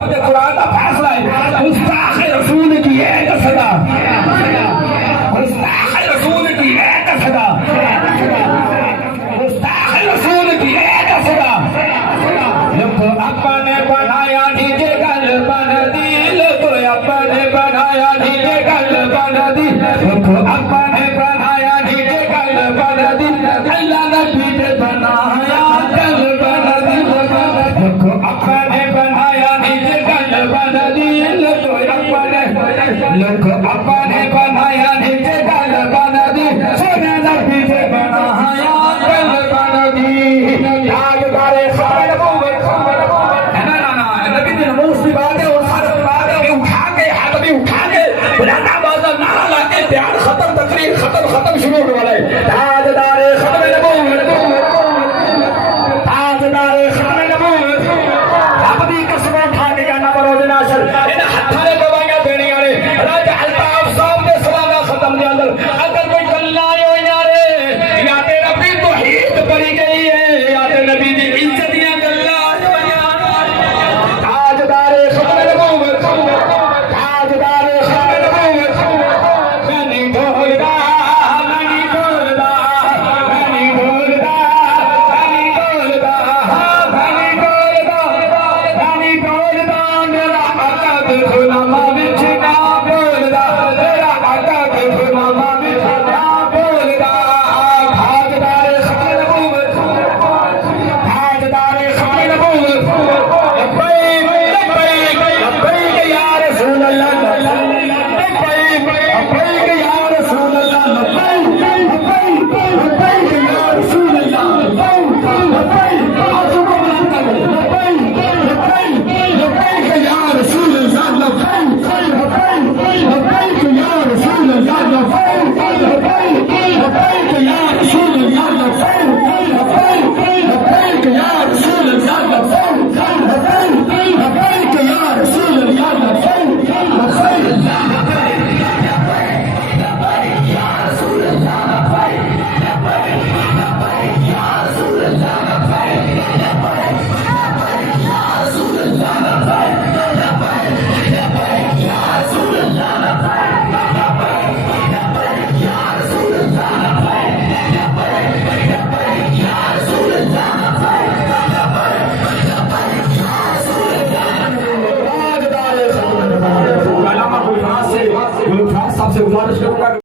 कुरान का फैसला है गुस्ताख रसूल की एक सदा, गुस्ताख रसूल की एक सदा, गुस्ताख रसूल की एक सदा। लोग अपने बनाया नीचे गल बन दी, लोग अपने बनाया नीचे गल बन दी, लोग अपने बनाया नीचे गल बन दी, अल्लाह नबी ने बनाया गल बन दी, लोग अपने बनाया नीचे गल बन दी, लोग अपने बनाया नीचे गल बन दी, सोने नबी ने बनाया गल बन दी। ताजदारे खबर नबी ने नमूस बात है और सारे बात है उठा के हाथ भी उठा के बुलाना बाजा नारा लाके बयान खत्म, तकरीर खत्म, खत्म शुरू होने वाला है। ताजदारे खबर ताजदारे खबर अपनी कसम उठा के जाना बरोज नाशर इन हत्थारे दवाइयां देने वाले राजा अल्ताफ साहब ने सलाना खत्म के अंदर अगर कोई गल्ला हो यारे या तेरा भी तौहीद पड़ी गई है या तेरे नबी दी इज्जत दियां गल्ला हो यार। ताजदारे खबर ताजदारे खबर मैं नहीं बोलदा, मैं नहीं बोलदा, मैं नहीं बोलदा, मैं नहीं बोलदा, मैं नहीं बोलदा, मैं नहीं बोलदा, मेरा अकद गुलामा विच